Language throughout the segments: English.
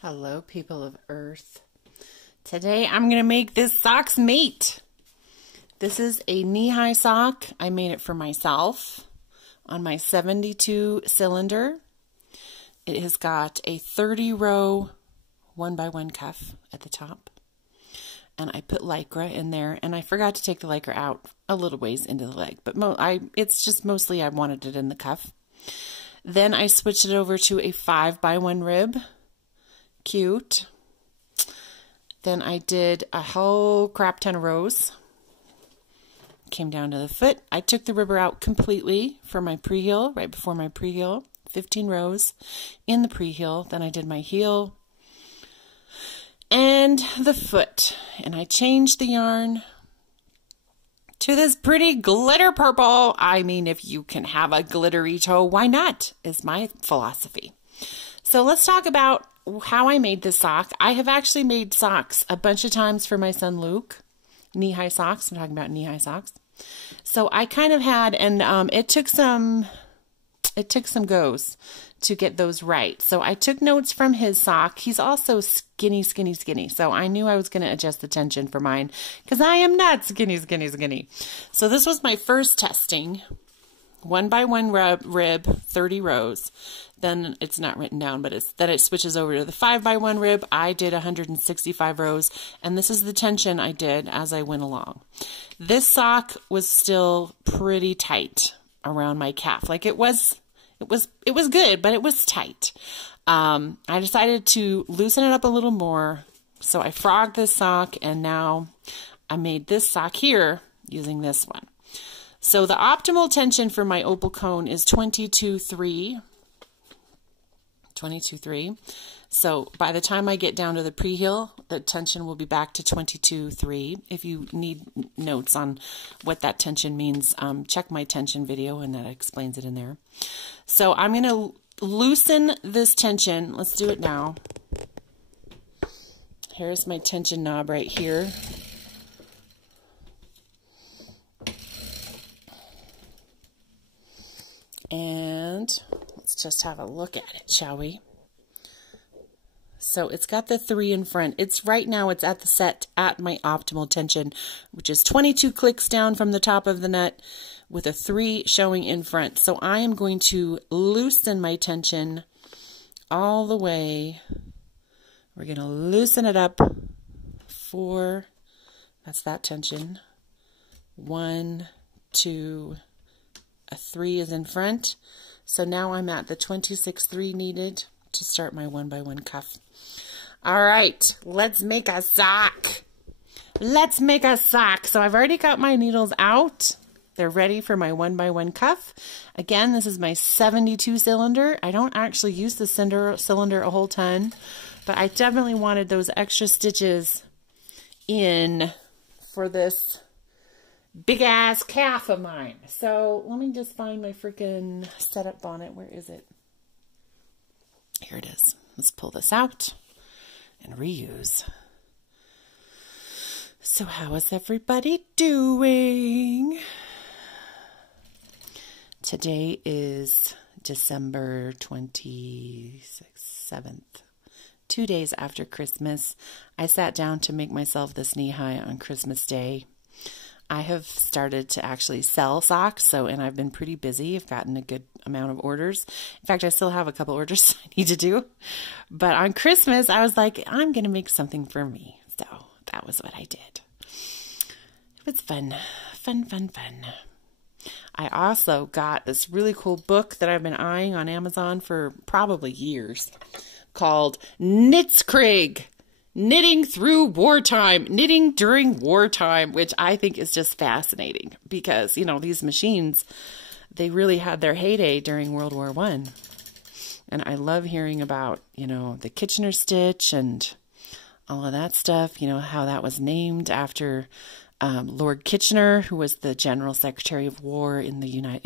Hello, people of Earth. Today I'm going to make this sock's mate. This is a knee-high sock. I made it for myself on my 72 cylinder. It has got a 30-row 1x1 cuff at the top. And I put Lycra in there, and I forgot to take the Lycra out a little ways into the leg. But it's just mostly I wanted it in the cuff. Then I switched it over to a 5x1 rib. Cute. Then I did a whole crap ton of rows. Came down to the foot. I took the ribber out completely for my pre-heel, right before my pre-heel. 15 rows in the pre-heel. Then I did my heel and the foot. And I changed the yarn to this pretty glitter purple. I mean, if you can have a glittery toe, why not? Is my philosophy. So let's talk about how I made this sock. I have actually made socks a bunch of times for my son Luke. Knee-high socks. I'm talking about knee-high socks. So I kind of had, and it took some goes to get those right. So I took notes from his sock. He's also skinny. So I knew I was going to adjust the tension for mine because I am not skinny. So this was my first testing. 1x1 rib, 30 rows. Then it's not written down, but then it switches over to the 5x1 rib. I did 165 rows, and this is the tension I did as I went along. This sock was still pretty tight around my calf. Like it was good, but it was tight. I decided to loosen it up a little more, so I frogged this sock, and now I made this sock here using this one. So the optimal tension for my Opal cone is 22.3. 22.3. So by the time I get down to the pre-heel, the tension will be back to 22.3. If you need notes on what that tension means, check my tension video, and that explains it in there. So I'm going to loosen this tension. Let's do it now. Here's my tension knob right here. And let's just have a look at it, shall we? So it's got the 3 in front. It's right now it's at the set at my optimal tension, which is 22 clicks down from the top of the nut with a 3 showing in front. So I am going to loosen my tension all the way. We're going to loosen it up 4. That's that tension. 1, 2, a 3 is in front. So now I'm at the 26.3 needed to start my 1x1 cuff. All right, let's make a sock. Let's make a sock. So I've already got my needles out. They're ready for my 1x1 cuff. Again, this is my 72 cylinder. I don't actually use the cylinder a whole ton, but I definitely wanted those extra stitches in for this big ass calf of mine. So let me just find my freaking setup bonnet. Where is it? Here it is. Let's pull this out and reuse. So how is everybody doing? Today is December 27th. 2 days after Christmas. I sat down to make myself this knee-high on Christmas Day. I have started to actually sell socks, and I've been pretty busy. I've gotten a good amount of orders. In fact, I still have a couple orders I need to do. But on Christmas, I was like, I'm going to make something for me. So that was what I did. It was fun. Fun. I also got this really cool book that I've been eyeing on Amazon for probably years called Knitskrig. Knitting through wartime, knitting during wartime, which I think is just fascinating because, you know, these machines, they really had their heyday during World War I. And I love hearing about, you know, the Kitchener stitch and all of that stuff, you know, how that was named after Lord Kitchener, who was the General Secretary of War in the United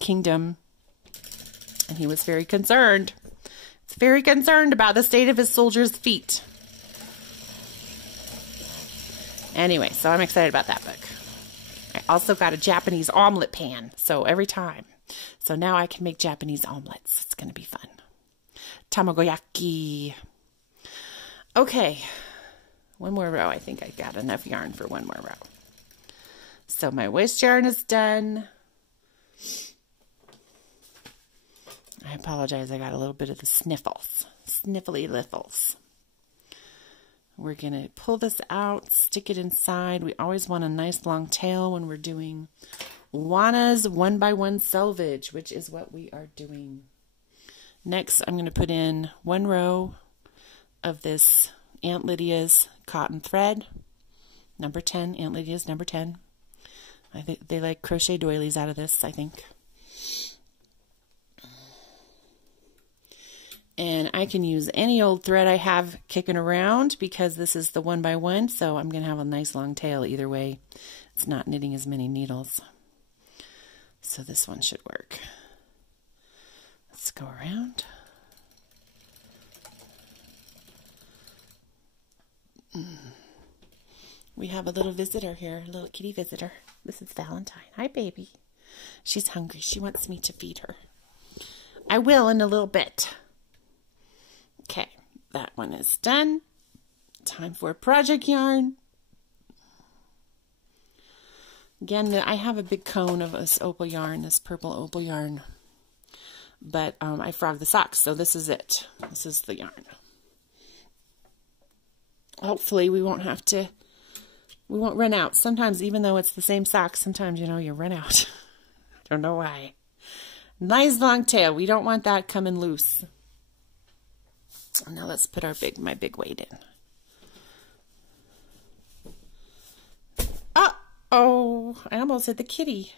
Kingdom. And he was very concerned. Very concerned about the state of his soldiers' feet. Anyway, so I'm excited about that book. I also got a Japanese omelet pan, so every time. So now I can make Japanese omelets. It's going to be fun. tamagoyaki. Okay, one more row. I think I got enough yarn for one more row. So my waist yarn is done. I apologize, I got a little bit of the sniffles. Sniffly liffles. We're going to pull this out, stick it inside. We always want a nice long tail when we're doing Juana's 1x1 selvage, which is what we are doing. Next, I'm going to put in one row of this Aunt Lydia's cotton thread, number 10. Aunt Lydia's number 10. I think they like crochet doilies out of this, I think. And I can use any old thread I have kicking around because this is the 1x1, so I'm going to have a nice long tail either way. It's not knitting as many needles. So this one should work. Let's go around. We have a little visitor here, a little kitty visitor. This is Valentine. Hi, baby. She's hungry. She wants me to feed her. I will in a little bit. Okay, that one is done. Time for project yarn. Again, I have a big cone of this opal yarn, this purple opal yarn. But I frogged the socks, so this is it. This is the yarn. Hopefully we won't run out. Sometimes, even though it's the same socks, sometimes, you know, you run out. I don't know why. Nice long tail. We don't want that coming loose. Now let's put my big weight in. Uh-oh, I almost hit the kitty.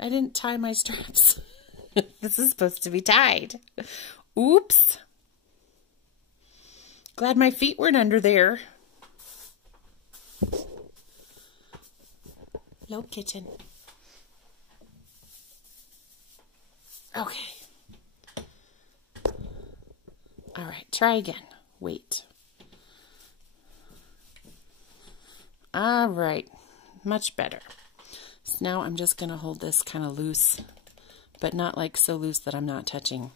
I didn't tie my straps. This is supposed to be tied. Oops. Glad my feet weren't under there. Hello, kitten. Okay. All right, try again. Wait. All right, much better. So now I'm just going to hold this kind of loose, but not like so loose that I'm not touching.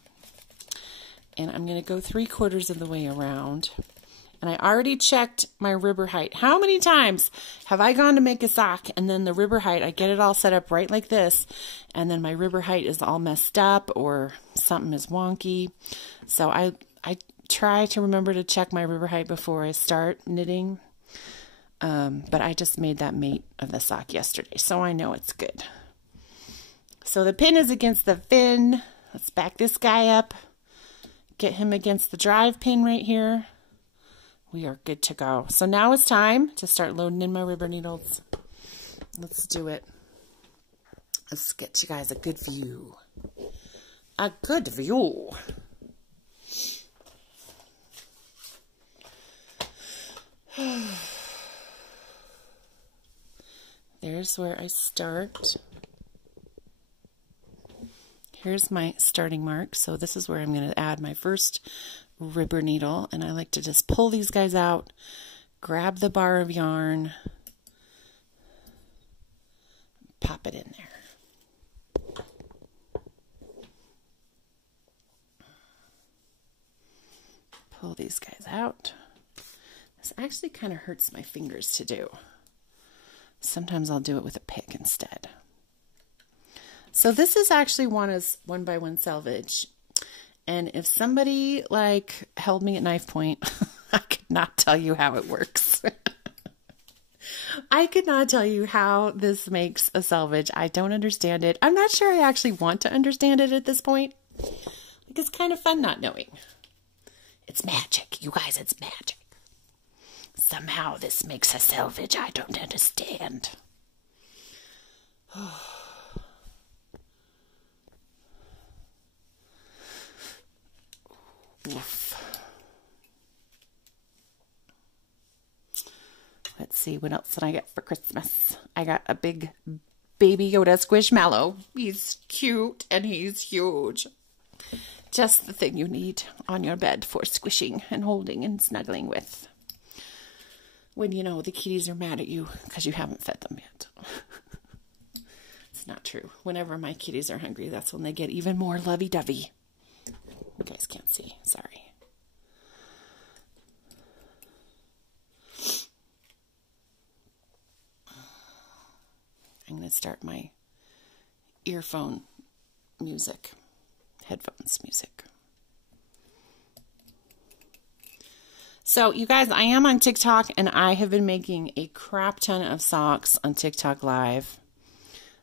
And I'm going to go 3/4 of the way around. And I already checked my ribber height. How many times have I gone to make a sock and then the ribber height, I get it all set up right like this, and then my ribber height is all messed up or something is wonky. So I try to remember to check my ribber height before I start knitting. But I just made that mate of the sock yesterday, so I know it's good. So the pin is against the fin. Let's back this guy up. Get him against the drive pin right here. We are good to go. So now it's time to start loading in my ribber needles. Let's do it. Let's get you guys a good view. A good view. There's where I start. Here's my starting mark. So this is where I'm going to add my first ribber needle, and I like to just pull these guys out, grab the bar of yarn, pop it in there. Pull these guys out. This actually kind of hurts my fingers to do. Sometimes I'll do it with a pick instead. So this is actually Juana's 1x1 selvage. And if somebody like held me at knife point, I could not tell you how it works. I could not tell you how this makes a selvage. I don't understand it. I'm not sure I actually want to understand it at this point. Like, it's kind of fun not knowing. It's magic. You guys, it's magic. Somehow this makes a selvage. I don't understand. Oof. Let's see, what else did I get for Christmas? I got a big baby Yoda squishmallow. He's cute and he's huge. Just the thing you need on your bed for squishing and holding and snuggling with. When you know the kitties are mad at you because you haven't fed them yet. It's not true. Whenever my kitties are hungry, that's when they get even more lovey-dovey. You guys can't see. Sorry. start my earphone music, headphones music. So you guys, I am on TikTok, and I have been making a crap ton of socks on TikTok Live.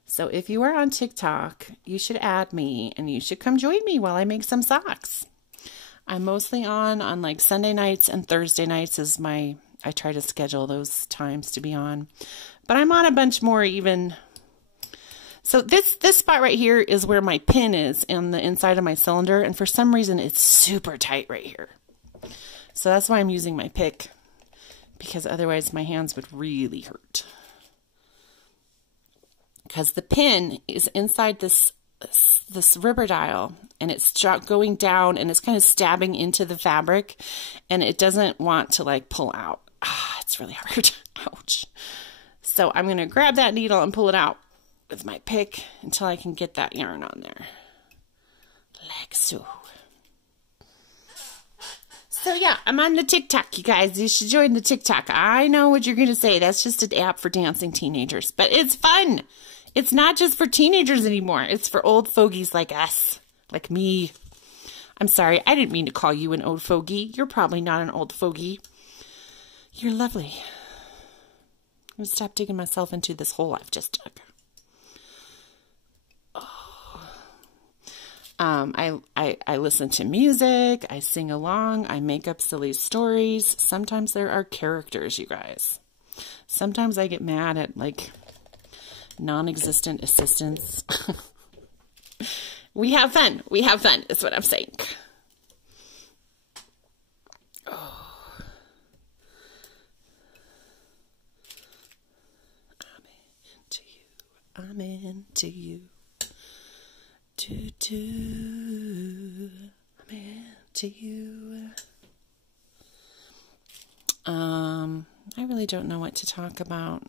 So if you are on TikTok, you should add me, and you should come join me while I make some socks. I'm mostly on like Sunday nights and Thursday nights I try to schedule those times to be on. But I'm on a bunch more even. So this spot right here is where my pin is on the inside of my cylinder, and for some reason it's super tight right here. So that's why I'm using my pick, because otherwise my hands would really hurt. Because the pin is inside this rubber dial, and it's going down, and it's kind of stabbing into the fabric, and it doesn't want to like pull out. It's really hard. Ouch. So I'm going to grab that needle and pull it out with my pick until I can get that yarn on there. Like so. So yeah, I'm on the TikTok, you guys. You should join the TikTok. I know what you're going to say. That's just an app for dancing teenagers, but it's fun. It's not just for teenagers anymore. It's for old fogies like us, like me. I'm sorry. I didn't mean to call you an old fogey. You're probably not an old fogey. You're lovely. I'm going to stop digging myself into this hole I've just dug. I listen to music, I sing along, I make up silly stories. Sometimes there are characters, you guys. Sometimes I get mad at, like, non-existent assistants. We have fun. We have fun, is what I'm saying. Oh. I'm into you. I'm into you. I really don't know what to talk about.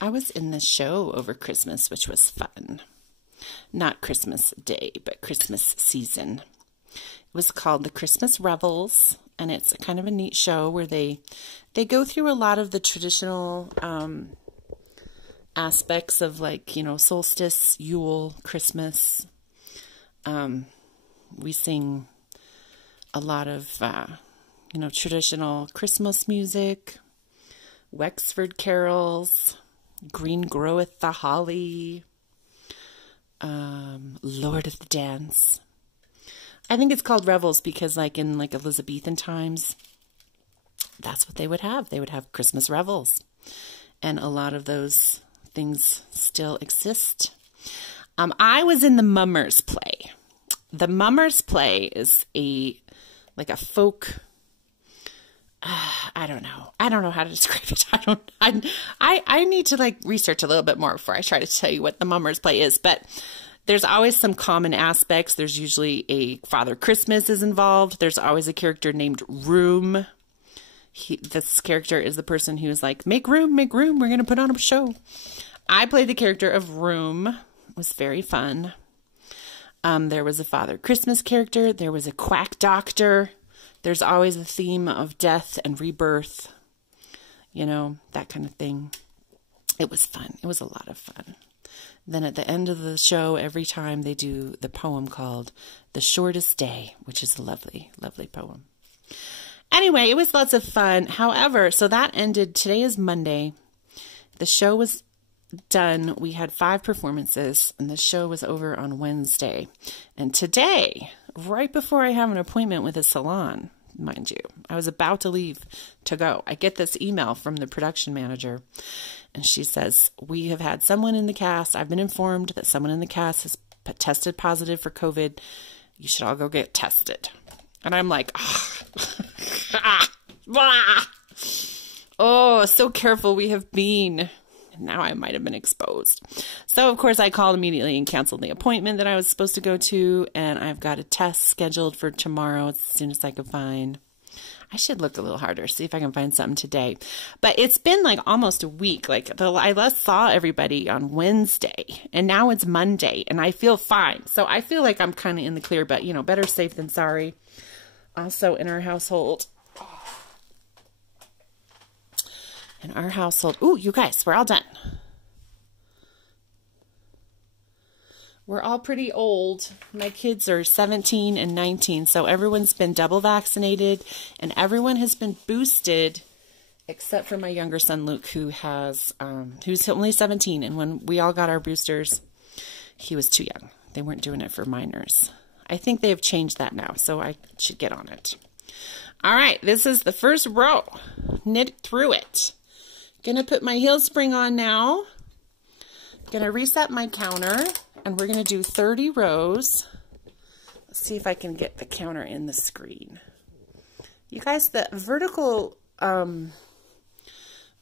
I was in this show over Christmas, which was fun. Not Christmas Day, but Christmas season. It was called the Christmas Revels, and it's kind of a neat show where they go through a lot of the traditional aspects of, like, you know, solstice, Yule, Christmas. We sing a lot of, you know, traditional Christmas music, Wexford carols, Green Groweth the Holly, Lord of the Dance. I think it's called Revels because, like, in, like, Elizabethan times, that's what they would have. They would have Christmas revels. And a lot of those things still exist. I was in the Mummers play. The Mummers play is like a folk. I don't know. I don't know how to describe it. I need to, like, research a little bit more before I try to tell you what the Mummers play is. But there's always some common aspects. There's usually a Father Christmas is involved. There's always a character named Room. This character is the person who is like, make room, we're going to put on a show. I played the character of Room. It was very fun. There was a Father Christmas character. There was a quack doctor. There's always a theme of death and rebirth. You know, that kind of thing. It was fun. It was a lot of fun. Then at the end of the show, every time they do the poem called The Shortest Day, which is a lovely, lovely poem. Anyway, it was lots of fun. However, so that ended. Today is Monday. The show was done. We had 5 performances, and the show was over on Wednesday. And today, right before I have an appointment with a salon, mind you, I was about to leave to go. I get this email from the production manager, and she says, we have had someone in the cast. I've been informed that someone in the cast has tested positive for COVID. You should all go get tested. And I'm like, oh, so careful we have been. Now I might have been exposed. So, of course, I called immediately and canceled the appointment that I was supposed to go to. And I've got a test scheduled for tomorrow as soon as I can find. I should look a little harder, see if I can find something today. But it's been like almost a week. Like, I last saw everybody on Wednesday. And now it's Monday. And I feel fine. So I feel like I'm kind of in the clear. But, you know, better safe than sorry. Also in our household, In our household, ooh, you guys, we're all done. We're all pretty old. My kids are 17 and 19, so everyone's been double vaccinated, and everyone has been boosted, except for my younger son, Luke, who's only 17, and when we all got our boosters, he was too young. They weren't doing it for minors. I think they have changed that now, so I should get on it. All right, this is the first row. Knit through it. Gonna put my heel spring on now. Gonna reset my counter, and we're gonna do 30 rows. Let's see if I can get the counter in the screen. You guys, the vertical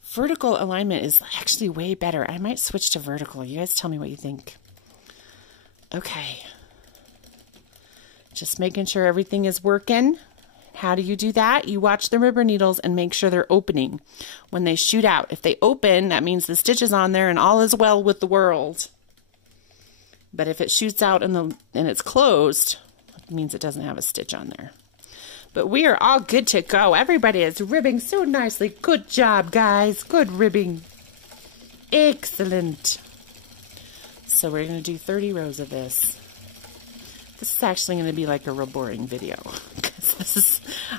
alignment is actually way better. I might switch to vertical. You guys tell me what you think. Okay. Just making sure everything is working. How do you do that? You watch the rubber needles and make sure they're opening when they shoot out. If they open, that means the stitch is on there and all is well with the world. But if it shoots out and it's closed, it means it doesn't have a stitch on there. But we are all good to go. Everybody is ribbing so nicely. Good job, guys. Good ribbing. Excellent. So we're going to do 30 rows of this. This is actually going to be like a real boring video.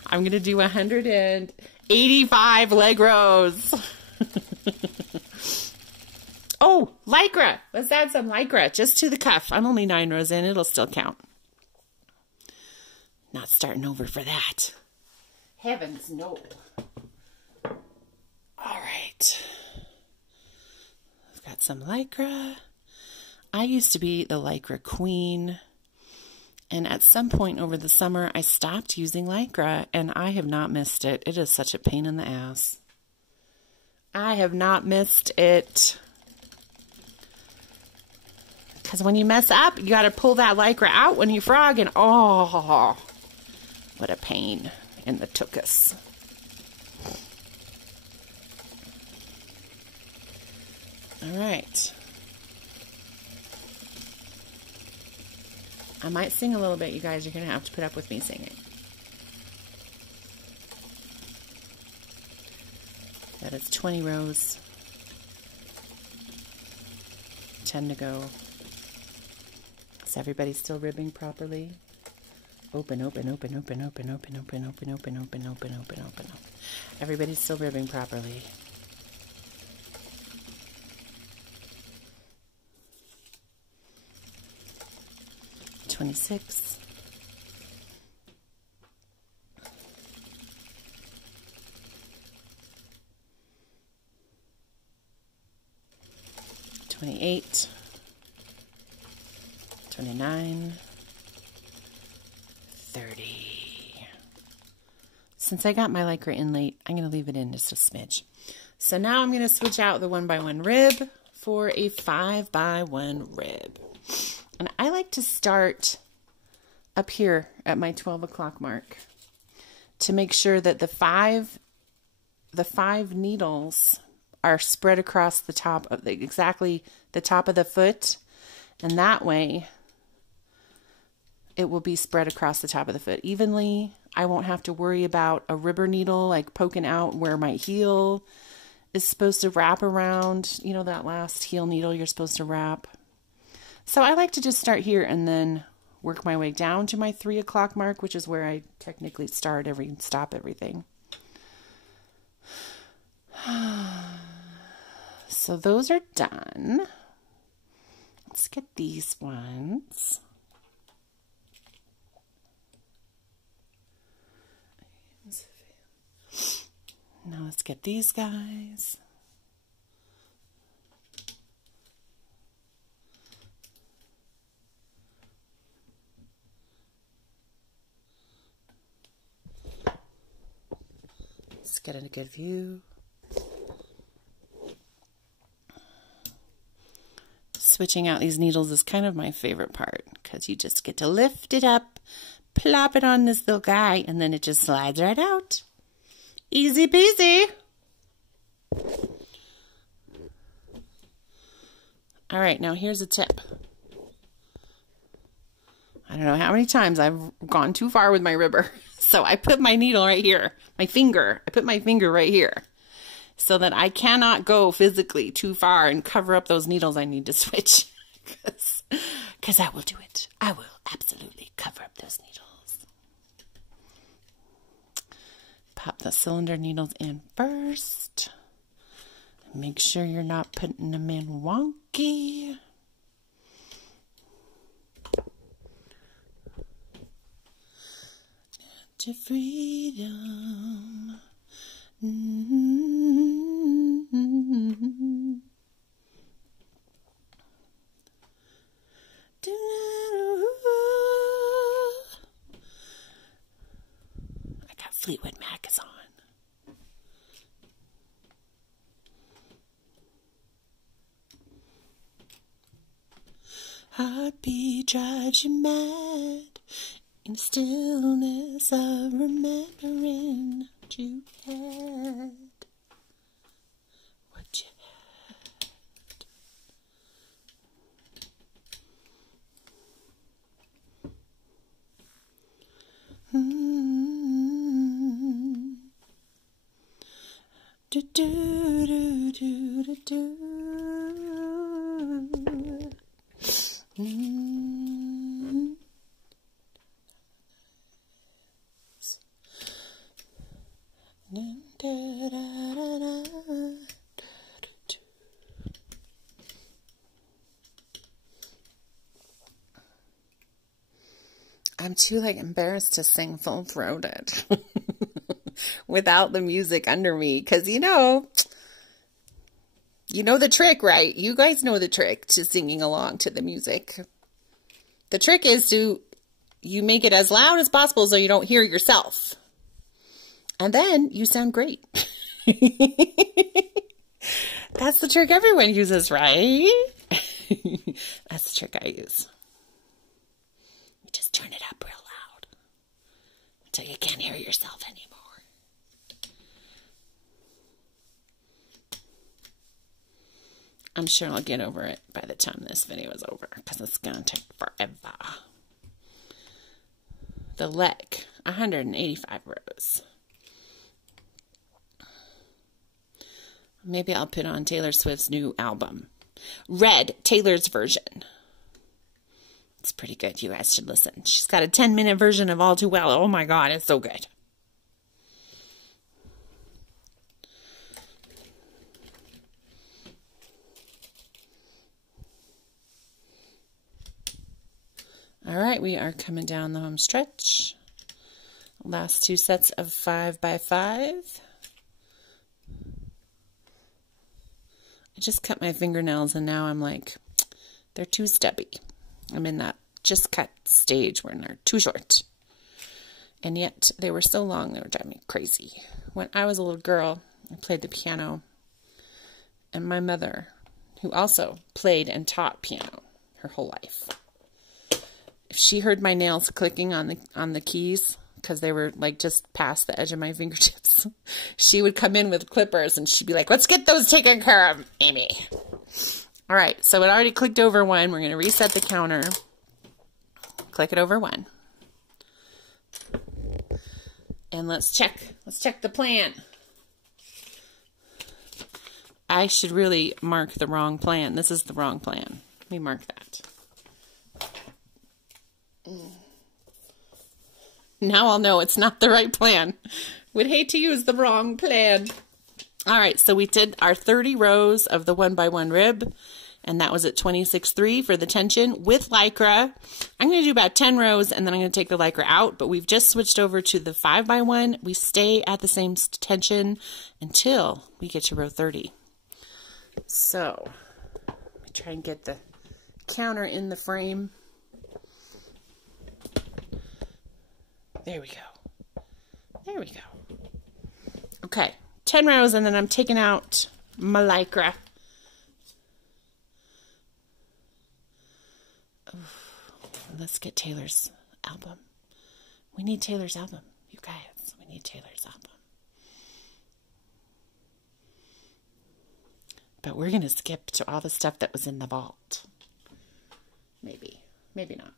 I'm going to do 185 leg rows. Oh, Lycra. Let's add some Lycra just to the cuff. I'm only 9 rows in. It'll still count. Not starting over for that. Heavens, no. All right. I've got some Lycra. I used to be the Lycra queen. And at some point over the summer, I stopped using Lycra, and I have not missed it. It is such a pain in the ass. I have not missed it. Because when you mess up, you got to pull that Lycra out when you frog, and oh, what a pain in the tuchus. All right. I might sing a little bit, you guys. You're going to have to put up with me singing. That is 20 rows. 10 to go. Is everybody still ribbing properly? Open, open, open, open, open, open, open, open, open, open, open, open, open. Everybody's still ribbing properly. $26. $28. $29. $30. Since I got my Lycra in late, I'm going to leave it in just a smidge. So now I'm going to switch out the 1x1 rib for a 5x1 rib. And I like to start up here at my 12 o'clock mark to make sure that the five needles are spread across the top of exactly the top of the foot. And that way it will be spread across the top of the foot evenly. I won't have to worry about a ribber needle like poking out where my heel is supposed to wrap around. You know, that last heel needle you're supposed to wrap. So I like to just start here and then work my way down to my 3 o'clock mark, which is where I technically stop everything. So those are done. Let's get these ones. Now let's get these guys. Let's get a good view. Switching out these needles is kind of my favorite part because you just get to lift it up, plop it on this little guy, and then it just slides right out. Easy peasy. All right, now here's a tip. I don't know how many times I've gone too far with my ribber. So I put my needle right here, my finger. I put my finger right here. so that I cannot go physically too far and cover up those needles I need to switch. Because I will do it. I will absolutely cover up those needles. Pop the cylinder needles in first. Make sure you're not putting them in wonky. To freedom. I got Fleetwood Mac is on. Heartbeat drives you mad in the stillness of remembering what you had. What you had. Do do do do do do. I'm too embarrassed to sing full-throated without the music under me, because you know the trick, right? You guys know the trick to singing along to the music. The trick is you make it as loud as possible so you don't hear yourself. And then you sound great. That's the trick everyone uses, right? That's the trick I use. You just turn it up real loud until you can't hear yourself anymore. I'm sure I'll get over it by the time this video is over, because it's going to take forever. The leg, 185 rows. Maybe I'll put on Taylor Swift's new album, Red, Taylor's version. It's pretty good. You guys should listen. She's got a 10-minute version of All Too Well. Oh my God, it's so good. All right, we are coming down the home stretch. Last two sets of 5x5. I just cut my fingernails and now I'm like, they're too stubby. I'm in that just cut stage where they're too short. And yet they were so long, they were driving me crazy. When I was a little girl, I played the piano. And my mother, who also played and taught piano her whole life, if she heard my nails clicking on the keys, because they were just past the edge of my fingertips, she would come in with clippers and she'd be like, let's get those taken care of, Amy. All right, so it already clicked over one. We're going to reset the counter. Click it over one. And let's check the plan. I should really mark the wrong plan. This is the wrong plan. Let me mark that. Now I'll know it's not the right plan. Would hate to use the wrong plan. All right, so we did our 30 rows of the 1x1 rib, and that was at 26.3 for the tension with Lycra. I'm going to do about 10 rows, and then I'm going to take the Lycra out, but we've just switched over to the 5x1. We stay at the same tension until we get to row 30. So, let me try and get the counter in the frame. There we go. There we go. Okay, 10 rows, and then I'm taking out my Lycra. Let's get Taylor's album. We need Taylor's album, you guys. We need Taylor's album. But we're going to skip to all the stuff that was in the vault. Maybe. Maybe not.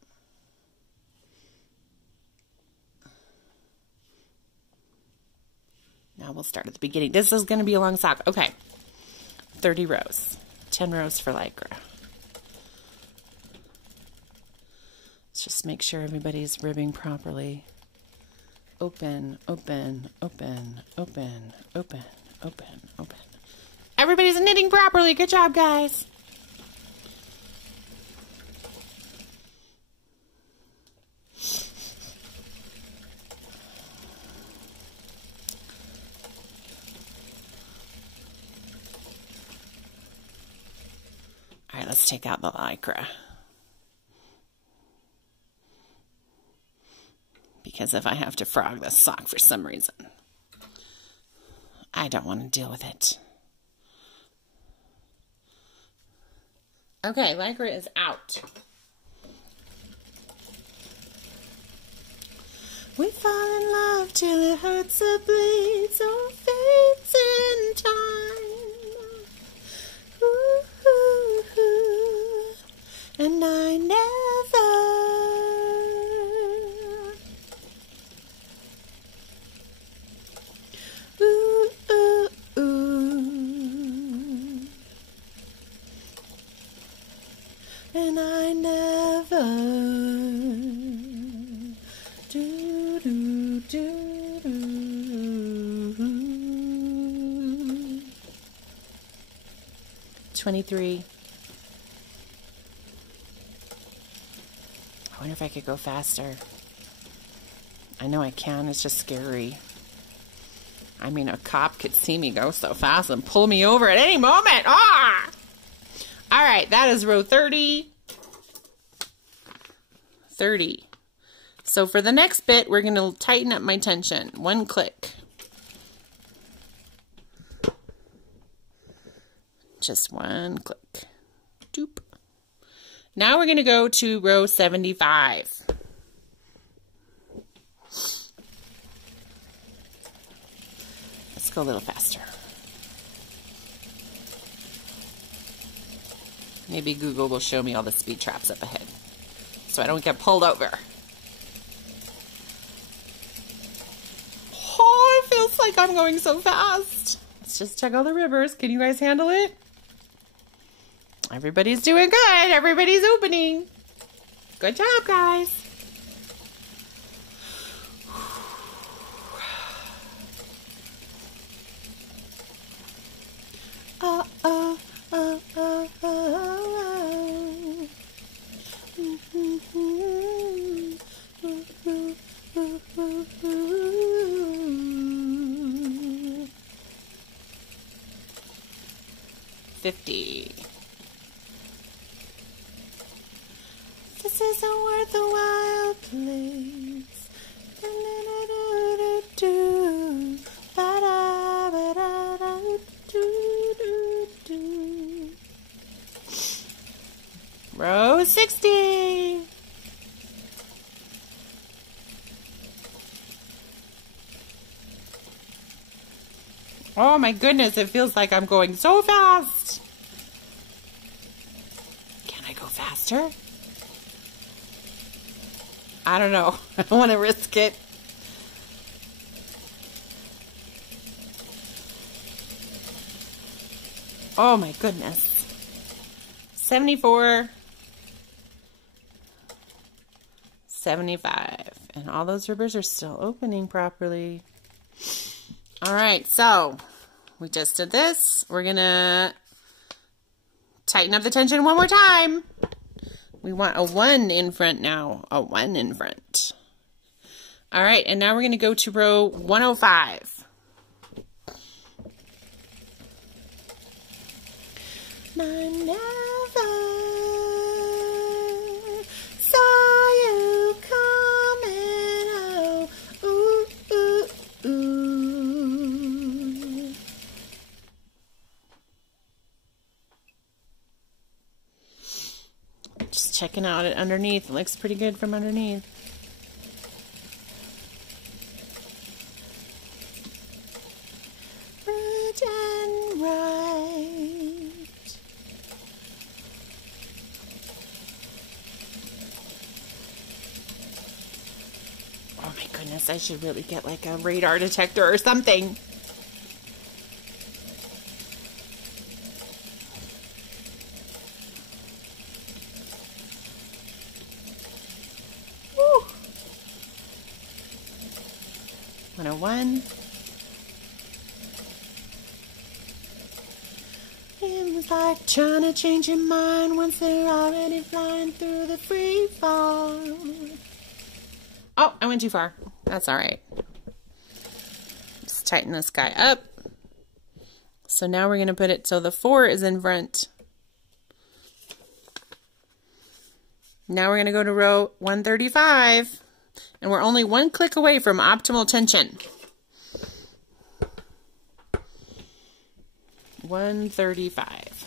No, Now we'll start at the beginning. This is going to be a long sock. Okay. 30 rows. 10 rows for Lycra. Let's just make sure everybody's ribbing properly. Open, open, open, open, open, open, open. Everybody's knitting properly. Good job, guys. All right, let's take out the Lycra. Because if I have to frog this sock for some reason, I don't want to deal with it. Okay, Lycra is out. We fall in love till it hurts or bleeds or fades in time. Ooh, ooh, ooh. And I never. Ooh, ooh, ooh. And I never. Do, do, do, do. 23. I wonder if I could go faster. I know I can, it's just scary. I mean, a cop could see me go so fast and pull me over at any moment. Ah! All right, that is row 30. 30. So for the next bit, we're going to tighten up my tension. One click. Just one click. Doop. Now we're going to go to row 75. Let's go a little faster. Maybe Google will show me all the speed traps up ahead so I don't get pulled over. Oh, it feels like I'm going so fast. Let's just check all the rivers. Can you guys handle it? Everybody's doing good. Everybody's opening. Good job, guys. This isn't worth a wild place. 60. Oh my goodness, it feels like I'm going so fast. Can I go faster? I don't know. I don't want to risk it. Oh my goodness. 74. 75. And all those ribbers are still opening properly. All right, so we just did this. We're going to tighten up the tension one more time. We want a 1 in front now. A 1 in front. All right, and now we're going to go to row 105. I never saw you coming, oh, ooh, ooh, ooh. Just checking out it underneath. It looks pretty good from underneath. Right and right. Oh my goodness, I should really get like a radar detector or something. 101. It was like trying to change your mind once they're already flying through the free fall. Oh, I went too far. That's all right. Just tighten this guy up. So now we're going to put it so the 4 is in front. Now we're going to go to row 135. And we're only 1 click away from optimal tension. 135.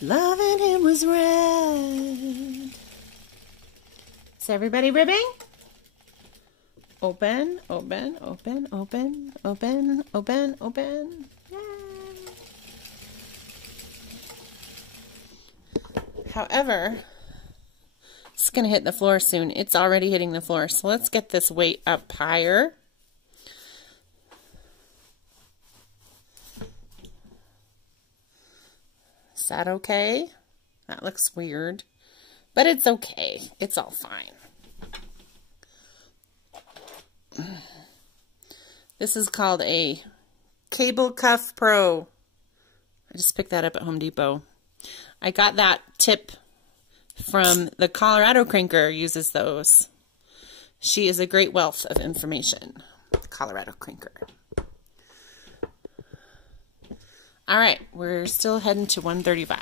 Loving him was red. Is everybody ribbing? Open, open, open, open, open, open, open. Yay. However, it's going to hit the floor soon. It's already hitting the floor. So let's get this weight up higher. Is that okay? That looks weird, but it's okay. It's all fine. This is called a Cable Cuff Pro. I just picked that up at Home Depot. I got that tip from the Colorado Crinker, uses those. She is a great wealth of information. Colorado Crinker. All right, we're still heading to 135.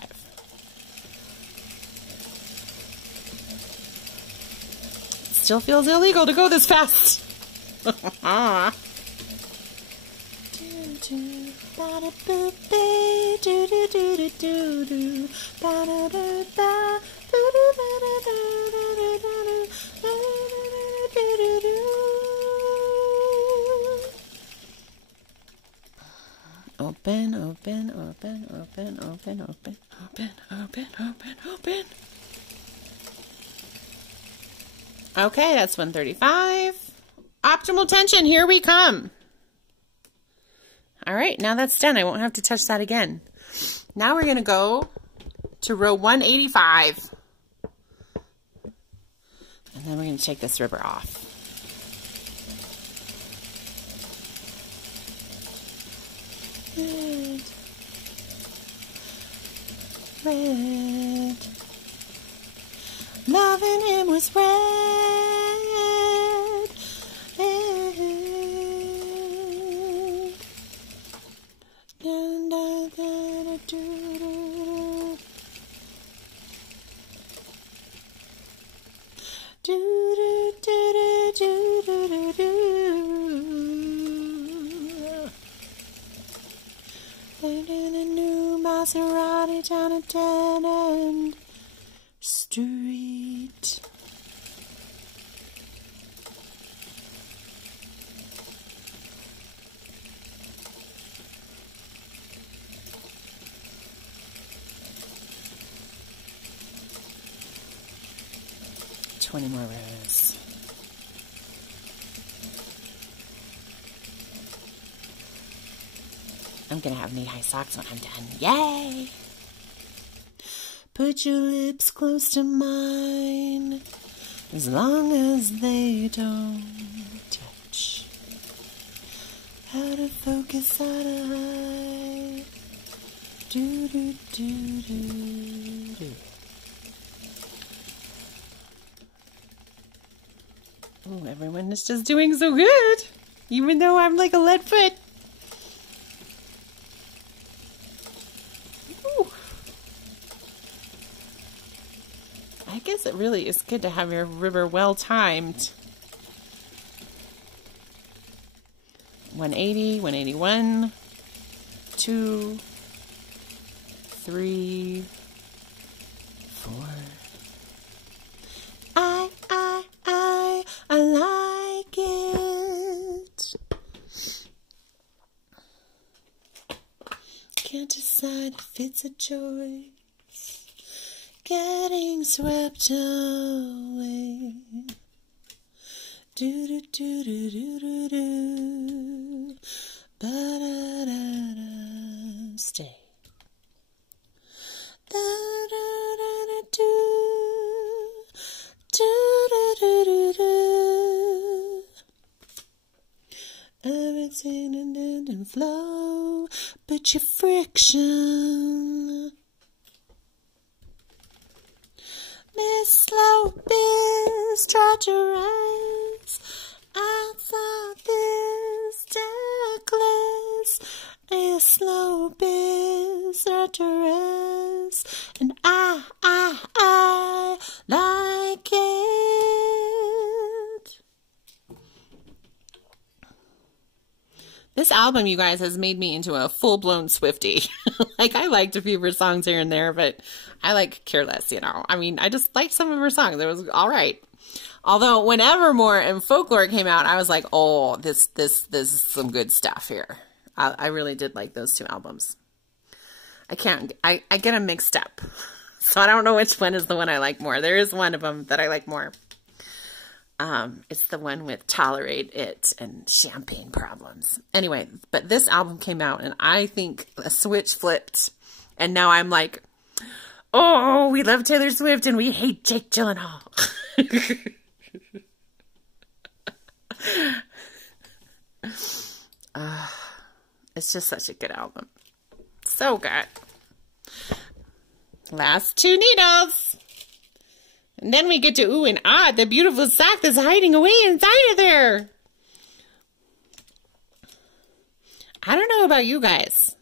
It still feels illegal to go this fast. Open, open, open, open, open, open, open, open, open, open. Okay, that's 135. Optimal tension, here we come. All right, now that's done. I won't have to touch that again. Now we're going to go to row 185. And then we're going to take this ribber off. Red, red, loving him was red, red. Do, do, do, do, do, do, do. In a new Maserati down a dead-end street. Twenty more rows. I'm gonna have knee-high socks when I'm done. Yay! Put your lips close to mine, as long as they don't touch. Out of focus, out of hide. Do do do do do. Oh, everyone is just doing so good, even though I'm like a lead foot. I guess it really is good to have your ribber well timed. 180, 181, 2, 3, 4. I like it. Can't decide if it's a choice. Getting swept away. Do do do do do do do. Ba da da da. Stay. Da da da da do and flow, but your friction. Miss Slow Biz tried to rise. I saw this necklace. Miss Slow Biz tried to rise, and I like it. This album, you guys, has made me into a full-blown Swiftie. Like, I liked a few of her songs here and there, but I like care less, you know. I mean, I just liked some of her songs. It was all right. Although, when Evermore and Folklore came out, I was like, oh, this is some good stuff here. I really did like those two albums. I get them mixed up. So I don't know which one is the one I like more. There is one of them that I like more. It's the one with Tolerate It and Champagne Problems. Anyway, but this album came out and I think a switch flipped. And now I'm like, oh, we love Taylor Swift and we hate Jake Gyllenhaal. It's just such a good album. So good. Last two needles. And then we get to ooh and ah, the beautiful sock that's hiding away inside of there. I don't know about you guys,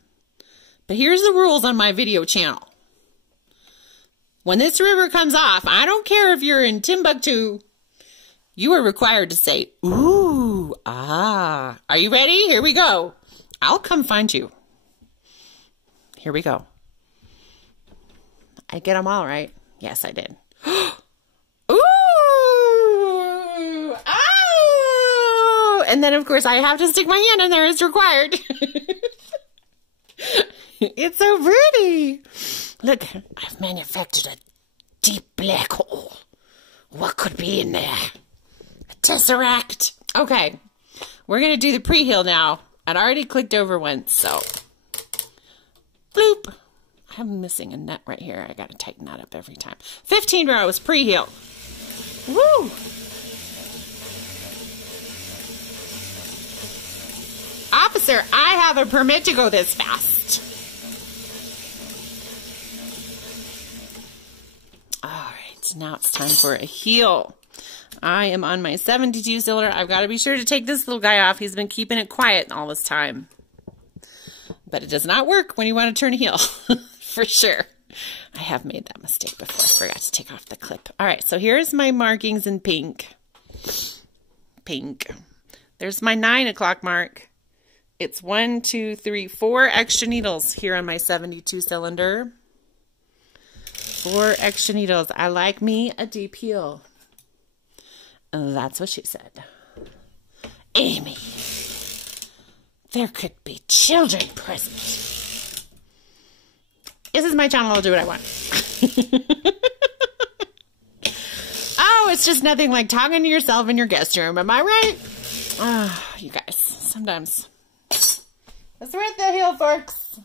but here's the rules on my video channel. When this river comes off, I don't care if you're in Timbuktu, you are required to say, ooh, ah. Are you ready? Here we go. I'll come find you. Here we go. I get them all right. Yes, I did. Ooh! Oh! And then, of course, I have to stick my hand in there as required. It's so pretty. Look, I've manufactured a deep black hole. What could be in there? A tesseract. Okay, we're going to do the pre-heel now. I'd already clicked over once, so bloop. I'm missing a nut right here. I got to tighten that up every time. 15 rows pre-heel. Woo! Officer, I have a permit to go this fast. All right, now it's time for a heel. I am on my 72 cylinder. I've got to be sure to take this little guy off. He's been keeping it quiet all this time. But it does not work when you want to turn a heel. For sure. I have made that mistake before. I forgot to take off the clip. All right, so here's my markings in pink. Pink. There's my 9 o'clock mark. It's 1, 2, 3, 4 extra needles here on my 72 cylinder. 4 extra needles. I like me a deep heel. That's what she said. Amy, there could be children present. This is my channel. I'll do what I want. Oh, it's just nothing like talking to yourself in your guest room. Am I right? Oh, you guys, sometimes. That's worth the heel, folks.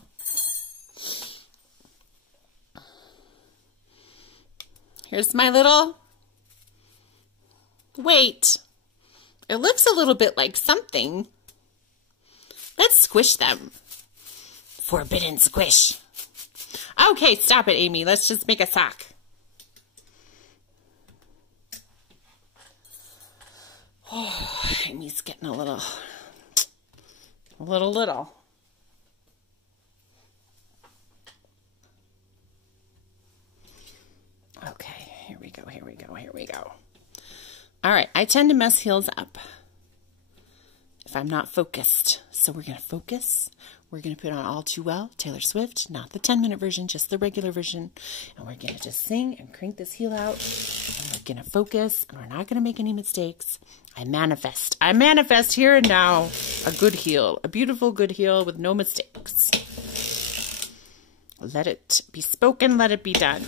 Here's my little... Wait. It looks a little bit like something. Let's squish them. Forbidden squish. Okay, stop it, Amy. Let's just make a sock. Oh, Amy's getting a little. Okay, here we go. All right, I tend to mess heels up if I'm not focused. So we're going to focus. We're going to put on All Too Well, Taylor Swift, not the 10-minute version, just the regular version. And we're going to just sing and crank this heel out. And we're going to focus, and we're not going to make any mistakes. I manifest here and now a good heel, a beautiful good heel with no mistakes. Let it be spoken, let it be done.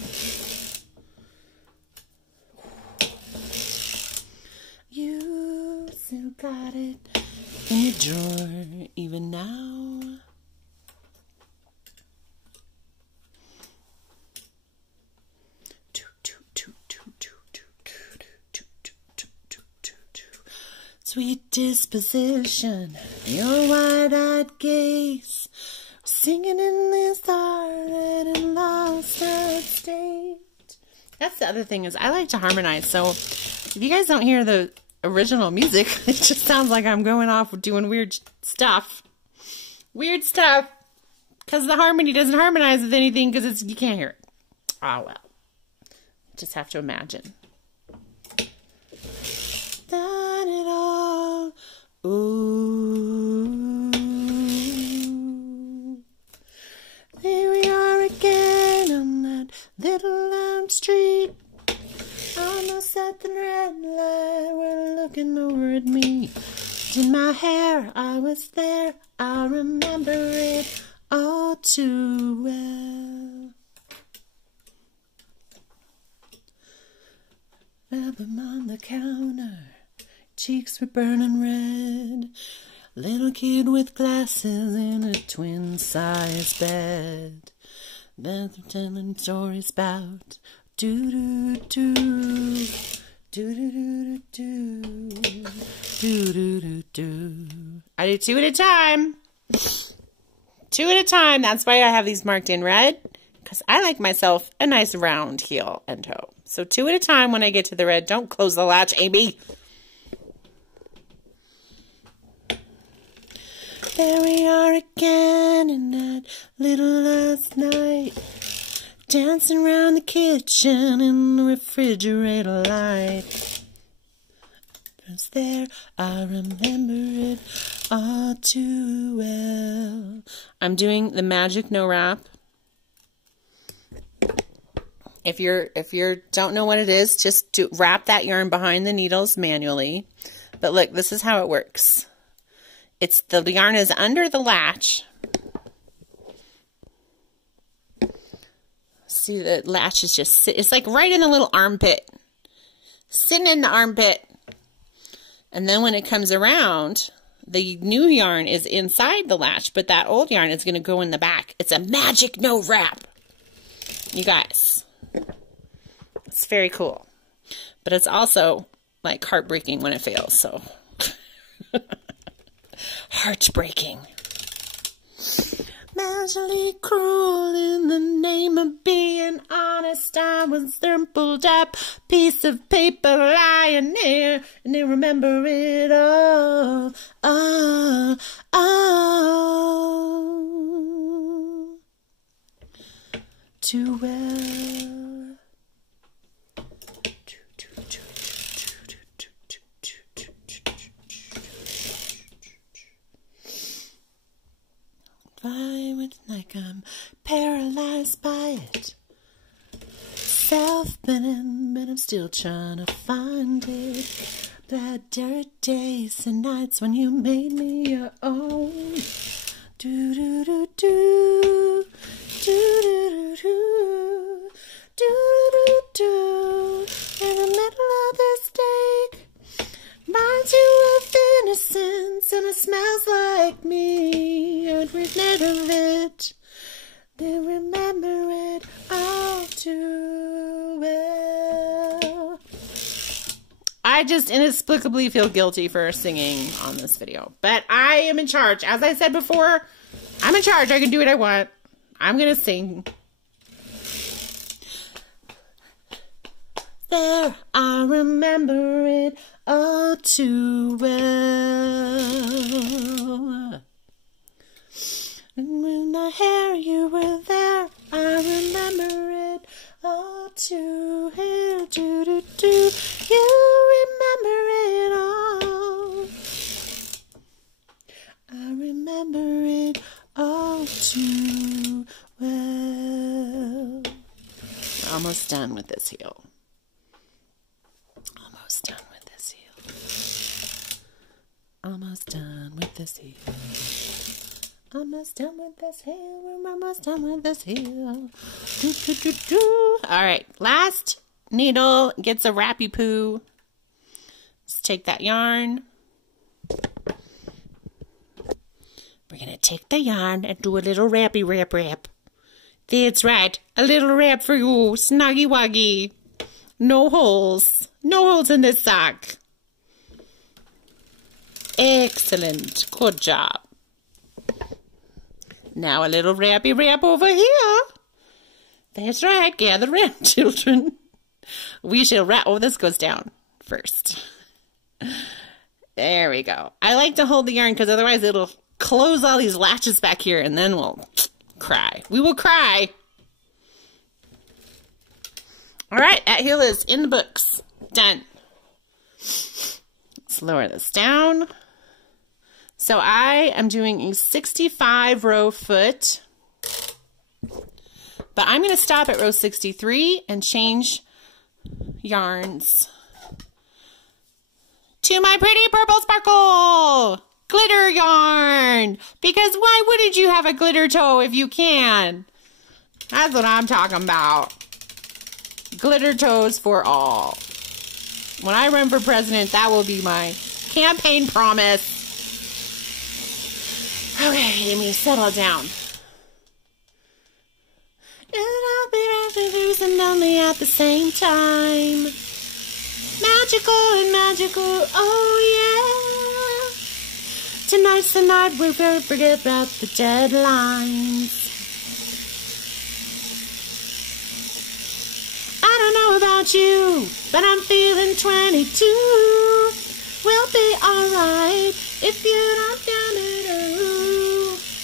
You still got it in your drawer, even now. Sweet disposition. Your wide-eyed gaze, singing in this heart and lost at state. That's the other thing, is I like to harmonize. So if you guys don't hear the original music, it just sounds like I'm going off doing weird stuff. Weird stuff. Because the harmony doesn't harmonize with anything, because you can't hear it. Oh, well. Just have to imagine. Done it all. Ooh. Here we are again on that little lime street. Almost at the red light, we're looking over at me. In my hair, I was there. I remember it all too well. Album on the counter, cheeks were burning red. Little kid with glasses in a twin-size bed. Then telling stories about do-do-do, do-do-do-do, do-do-do-do. I do 2 at a time. 2 at a time. That's why I have these marked in red, because I like myself a nice round heel and toe. So 2 at a time when I get to the red. Don't close the latch, Amy. There we are again in that little last night. Dancing around the kitchen in the refrigerator light. It's there, I remember it all too well. I'm doing the magic no wrap. If you don't know what it is, just wrap that yarn behind the needles manually. But look, this is how it works. The yarn is under the latch. See, the latch is just, it's like right in the little armpit. Sitting in the armpit. And then when it comes around, the new yarn is inside the latch, but that old yarn is going to go in the back. It's a magic no wrap. You guys. It's very cool. But it's also like heartbreaking when it fails, so. Heartbreaking. Magically cruel in the name of being honest. I was dimpled up, piece of paper lying there, and they remember it all, too well. It's like I'm paralyzed by it. Self-bending, but I'm still trying to find it. Bad dirt days and nights when you made me your own. Do-do-do-do, do-do-do-do, do-do-do. In the middle of this day, reminds you of innocence, and it smells like me. And we've never lived, they remember it all too well. I just inexplicably feel guilty for singing on this video, but I am in charge. As I said before, I'm in charge. I can do what I want. I'm gonna sing. There, I remember it all too well. And when I hear you were there, I remember it all too well. Do, do, do. You remember it all. I remember it all too well. Almost done with this heel. Almost done with this heel. Almost done with this heel. Almost done with this heel. We're almost done with this heel. Do, do, do, do. All right, last needle gets a wrappy poo. Let's take that yarn. We're going to take the yarn and do a little wrappy wrap wrap. That's right, a little wrap for you, snuggy wuggy. No holes. No holes in this sock. Excellent. Good job. Now a little wrappy wrap over here. That's right. Gather round, children. We shall wrap. Oh, this goes down first. There we go. I like to hold the yarn because otherwise it'll close all these latches back here and then we'll cry. We will cry. All right. That heel is in the books. Done. Let's lower this down. So I am doing a 65 row foot, but I'm going to stop at row 63 and change yarns to my pretty purple sparkle glitter yarn, because why wouldn't you have a glitter toe if you can? That's what I'm talking about. Glitter toes for all. When I run for president, that will be my campaign promise. Okay, Amy, settle down. And I'll be confused and lonely at the same time. Magical and magical, oh yeah. Tonight's the night we're gonna forget about the deadlines. I don't know about you, but I'm feeling 22. We'll be alright if you don't get it.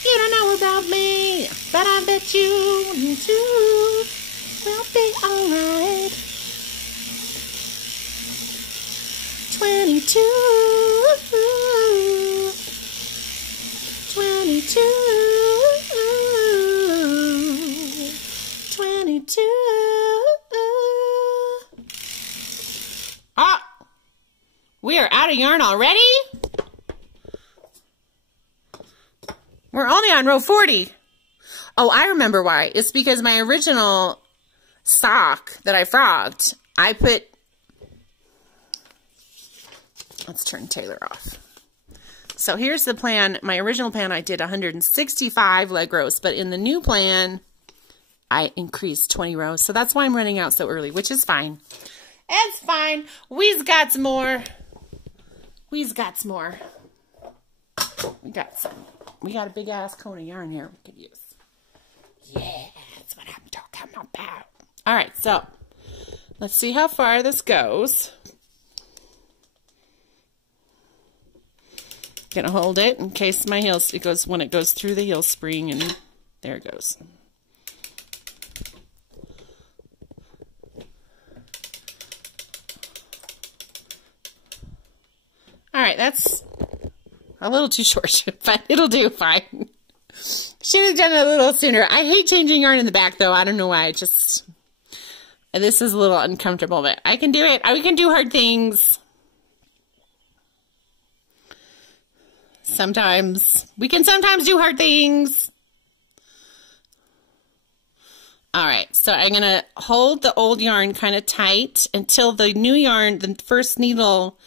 You don't know about me, but I bet you do. We'll be alright. 22. 22. 22. Ah! We are out of yarn already? We're only on row 40. Oh, I remember why. It's because my original sock that I frogged, I put... Let's turn Taylor off. So here's the plan. My original plan, I did 165 leg rows, but in the new plan, I increased 20 rows. So that's why I'm running out so early, which is fine. It's fine. We've got some more. We've got some more. We got some. We got a big ass cone of yarn here we could use. Yeah, that's what I'm talking about. All right, so let's see how far this goes. Gonna hold it in case my heels, it goes when it goes through the heel spring, and there it goes. All right, that's a little too short, but it'll do fine. Should have done it a little sooner. I hate changing yarn in the back, though. I don't know why. This is a little uncomfortable, but I can do it. We can do hard things. Sometimes. We can sometimes do hard things. All right, so I'm going to hold the old yarn kind of tight until the new yarn, the first needle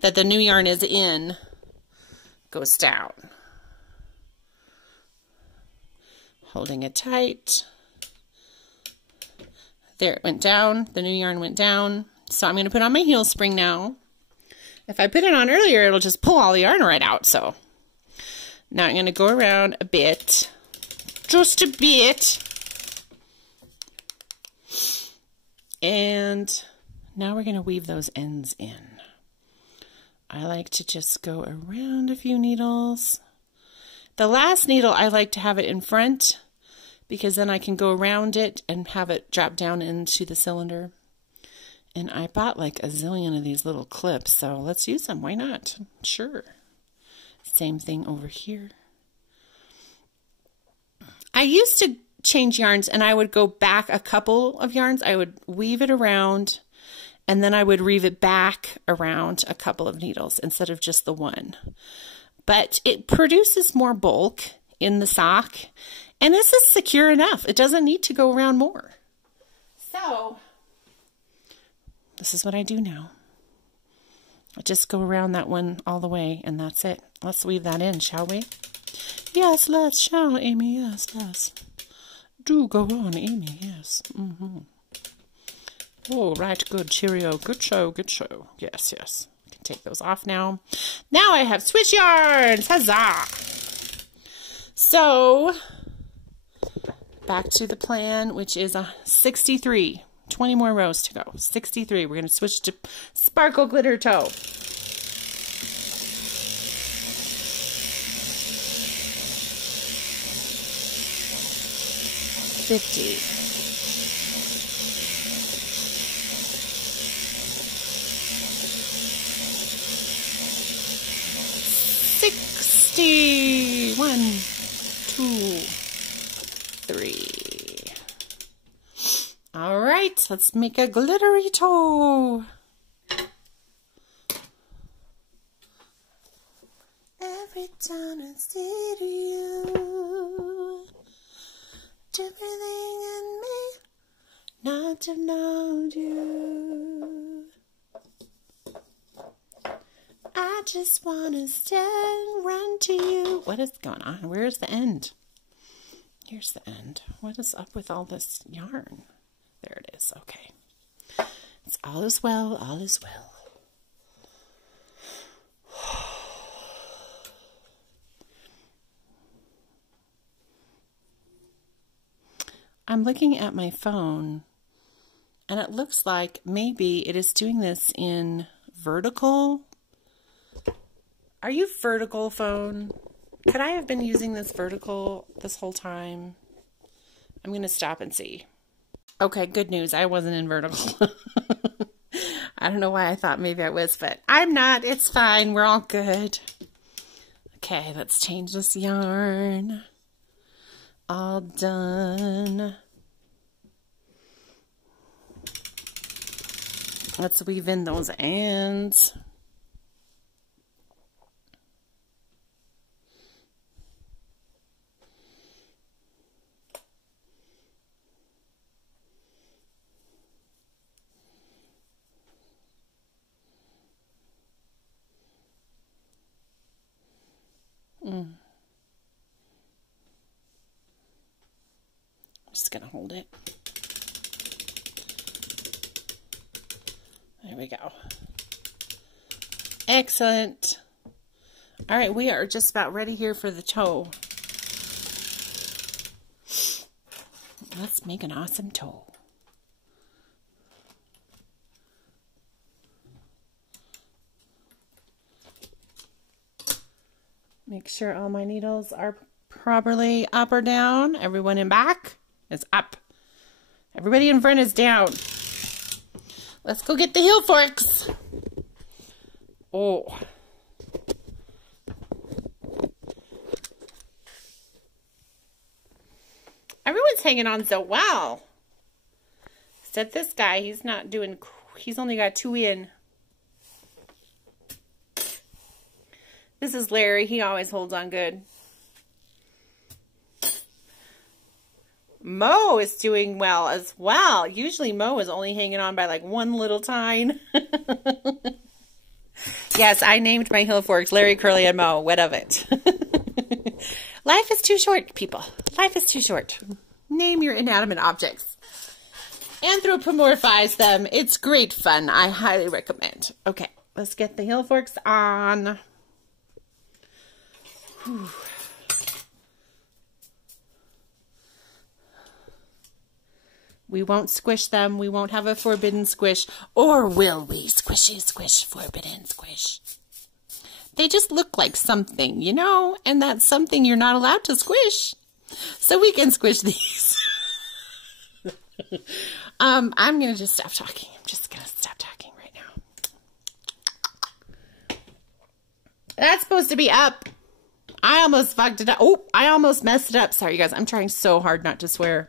that the new yarn is in, goes down. Holding it tight. There, it went down. The new yarn went down. So I'm going to put on my heel spring now. If I put it on earlier, it'll just pull all the yarn right out. So now I'm going to go around a bit. Just a bit. And now we're going to weave those ends in. I like to just go around a few needles. The last needle, I like to have it in front because then I can go around it and have it drop down into the cylinder. And I bought like a zillion of these little clips, so let's use them. Why not? Sure. Same thing over here. I used to change yarns and I would go back a couple of yarns. I would weave it around and then I would weave it back around a couple of needles instead of just the one. But it produces more bulk in the sock, and this is secure enough. It doesn't need to go around more. So, this is what I do now. I just go around that one all the way, and that's it. Let's weave that in, shall we? Yes, let's, shall Amy? Yes, yes. Do go on, Amy, yes. Oh, right, good, cheerio. Good show, good show. Yes, yes. take those off now. Now I have switch yarns. Huzzah! So, back to the plan, which is 63. 20 more rows to go. 63. We're going to switch to Sparkle Glitter Toe. 50. 60. 1, 2, 3. All right, let's make a glittery toe. Every time I see you, everything in me not to know you. I just want to stand, run to you. What is going on? Where's the end? Here's the end. What is up with all this yarn? There it is. Okay. It's all is well, all is well. I'm looking at my phone, and it looks like maybe it is doing this in vertical. Are you vertical, phone? Could I have been using this vertical this whole time? I'm going to stop and see. Okay, good news. I wasn't in vertical. I don't know why I thought maybe I was, but I'm not. It's fine. We're all good. Okay, let's change this yarn. All done. Let's weave in those ends. I'm just going to hold it. There we go. Excellent. All right, we are just about ready here for the toe. Let's make an awesome toe. Make sure all my needles are properly up or down. Everyone in back is up. Everybody in front is down. Let's go get the heel forks. Oh. Everyone's hanging on so well. Except this guy, he's not doing, he's only got 2 in. This is Larry. He always holds on good. Mo is doing well as well. Usually Mo is only hanging on by like 1 little tine. Yes, I named my heel forks Larry, Curly, and Mo. What of it? Life is too short, people. Life is too short. Name your inanimate objects. Anthropomorphize them. It's great fun. I highly recommend. Okay, let's get the heel forks on. Whew. We won't squish them. We won't have a forbidden squish. Or will we? Squishy, squish, forbidden squish. They just look like something, you know? And that's something you're not allowed to squish. So we can squish these. I'm going to just stop talking. I'm just going to stop talking right now. That's supposed to be up. I almost fucked it up. Oh, I almost messed it up. Sorry, you guys. I'm trying so hard not to swear.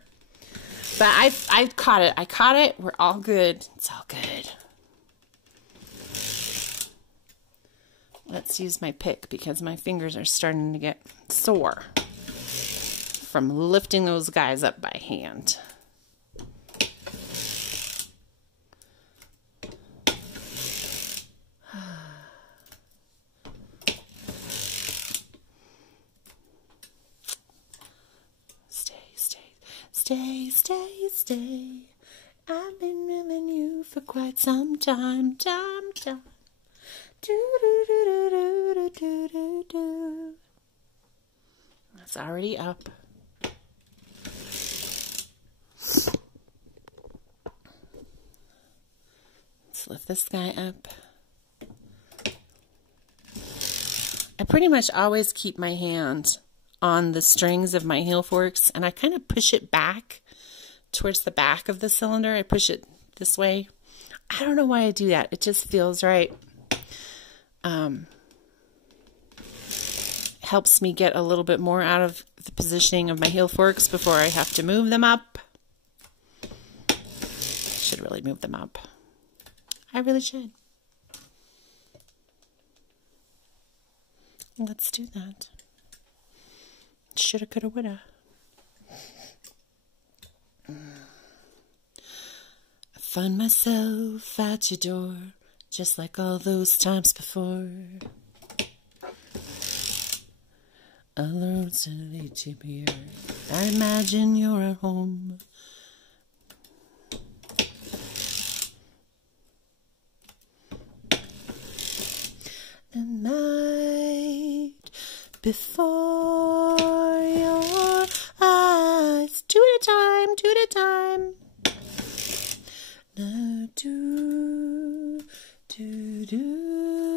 But I caught it. I caught it. We're all good. It's all good. Let's use my pick because my fingers are starting to get sore from lifting those guys up by hand. Stay, stay, stay. I've been milling you for quite some time. It's already up. Let's lift this guy up. I pretty much always keep my hand on the strings of my heel forks, and I kind of push it back towards the back of the cylinder. I push it this way. I don't know why I do that. It just feels right. Helps me get a little bit more out of the positioning of my heel forks before I have to move them up. Should really move them up. I really should. Let's do that. Shoulda, coulda, woulda. I find myself at your door, just like all those times before. All the roads that lead to here. I imagine you're at home. The night before your eyes. Two at a time, two at a time. Now do,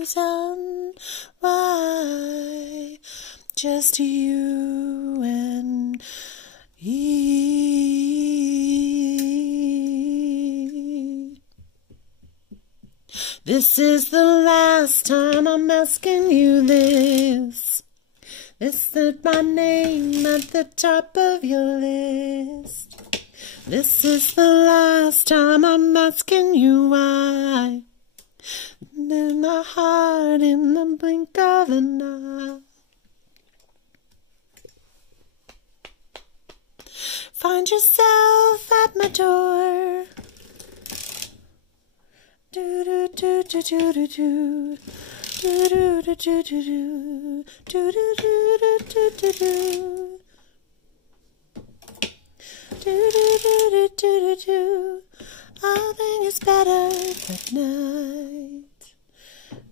son, why? Just you and me. This is the last time I'm asking you this. This is my name at the top of your list. This is the last time I'm asking you why. In my heart in the blink of an eye. Find yourself at my door. Do do do do do do do. Do do do do do do. Do do do do do do do. Do do do do do do. I think it's better that night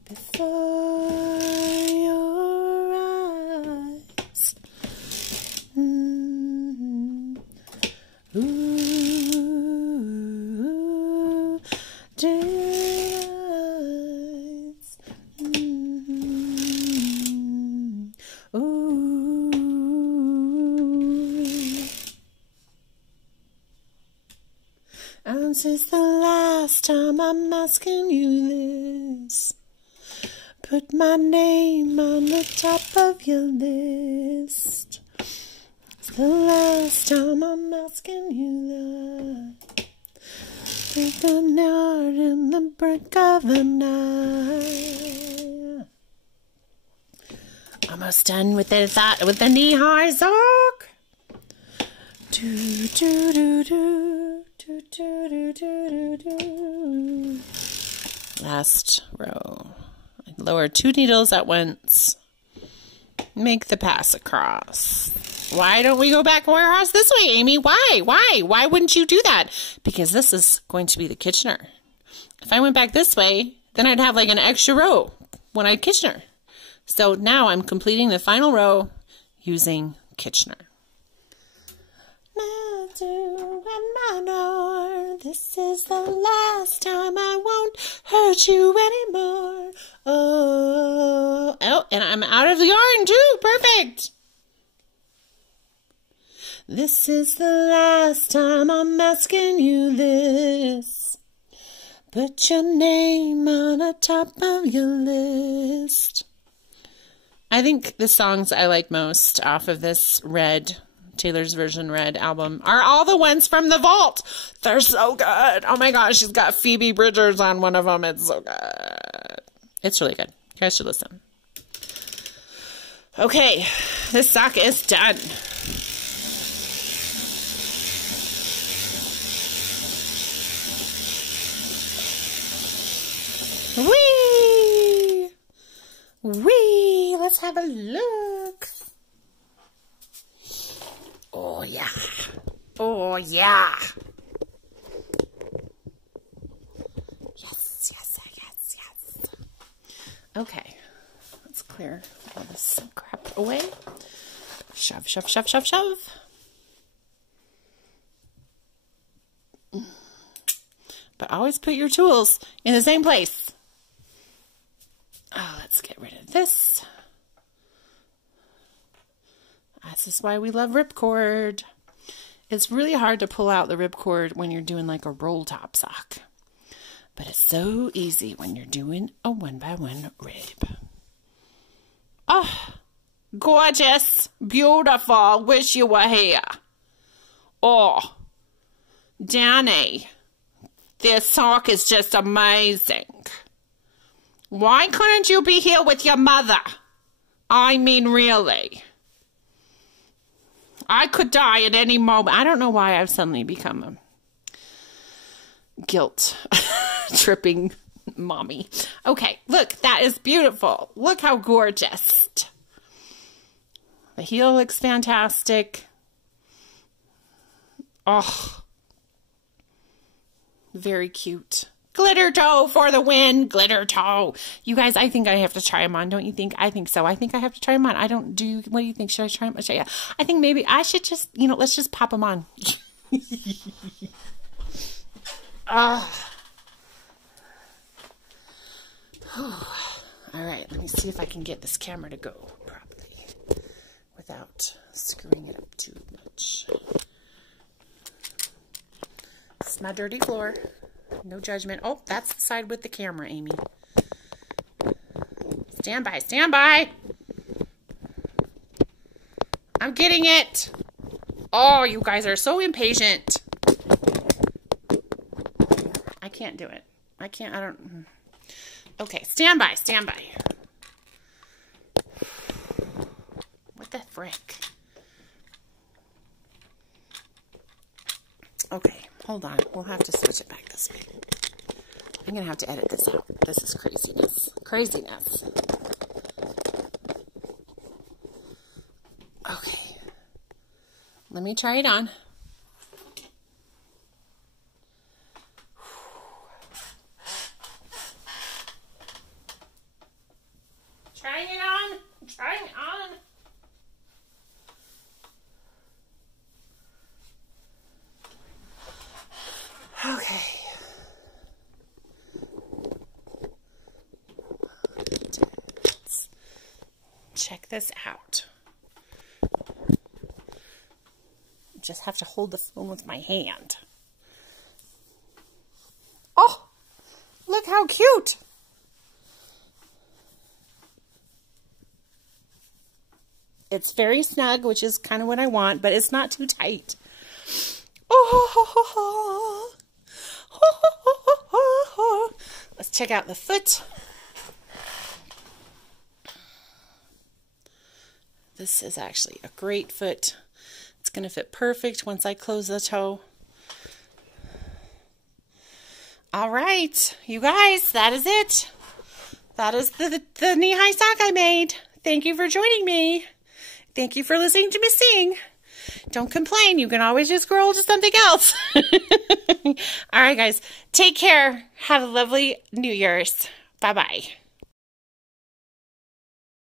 before your eyes. Ooh, daylights. Ooh. And since the last time I'm asking you this, put my name on the top of your list. It's the last time I'm asking you that. With the yard in the brink of the night. Almost done with the knee-high sock. Do do do do do do do do do. Last row. Lower 2 needles at once. Make the pass across. Why don't we go back across this way, Amy? Why? Why wouldn't you do that? Because this is going to be the Kitchener. If I went back this way, then I'd have like an extra row when I'd Kitchener. So now I'm completing the final row using Kitchener. This is the last time I won't hurt you anymore. Oh, and I'm out of the yarn too. Perfect. This is the last time I'm asking you this. Put your name on the top of your list. I think the songs I like most off of this Taylor's Version Red album are all the ones from the vault. They're so good. Oh my gosh, she's got Phoebe Bridgers on one of them. It's so good. It's really good. You guys should listen. Okay, this sock is done. Whee! Whee! Let's have a look. Oh, yeah. Oh, yeah. Yes. clear all this crap away. Shove, shove, shove, shove, shove. But always put your tools in the same place. Oh, let's get rid of this. This is why we love ripcord. It's really hard to pull out the ripcord when you're doing like a roll top sock. But it's so easy when you're doing a 1x1 rib. Oh, gorgeous, beautiful, wish you were here. Oh, Danny, this sock is just amazing. Why couldn't you be here with your mother? I mean, really. I could die at any moment. I don't know why I've suddenly become a guilt tripping mommy. Okay, look, that is beautiful. Look how gorgeous. The heel looks fantastic. Oh, very cute. Glitter toe for the win. Glitter toe. You guys, I think I have to try them on. Don't you think? I think so. I think I have to try them on. I don't do. What do you think? Should I try them? Yeah. I think maybe I should just, let's just pop them on. All right. Let me see if I can get this camera to go properly without screwing it up too much. This is my dirty floor. No judgment. Oh, that's the side with the camera, Amy. Stand by. Stand by. I'm getting it. Oh, you guys are so impatient. I can't do it. I don't. Okay, stand by. Stand by. What the frick? Okay. Hold on. We'll have to switch it back this way. I'm going to have to edit this out. This is craziness. Craziness. Okay. Let me try it on. Trying it on. Trying it on. Okay. Let's check this out. Just have to hold the phone with my hand. Oh, look how cute. It's very snug, which is kind of what I want, but it's not too tight. Oh, let's check out the foot. This is actually a great foot. It's going to fit perfect once I close the toe. All right, you guys, that is it. That is the knee-high sock I made. Thank you for joining me. Thank you for listening to me sing. Don't complain. You can always just scroll to something else. All right, guys. Take care. Have a lovely New Year's. Bye-bye.